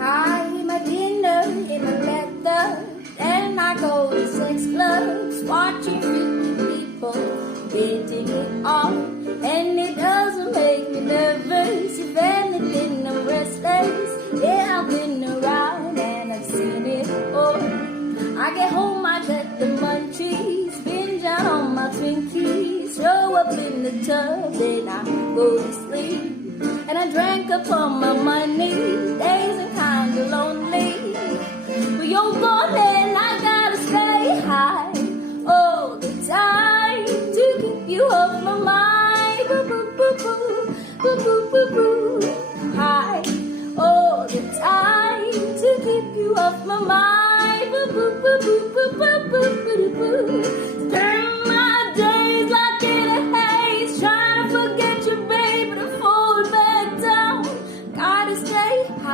I eat my dinner in my leather, and I go to sex clubs, watching 50 people getting it on. And it doesn't make me nervous, if anything, I'm restless. Yeah, I've been around and I've seen it all. I get home, I get the munchies, binge out on my Twinkies, throw up in the tub, then I go to sleep. And I drank up all my money, days are kinda lonely. But you're gone and I gotta stay high all the time to keep you off my mind. Boo boo boo boo, boo boo boo boo. High all the time to keep you off my mind. Boo boo boo boo boo boo boo boo boo.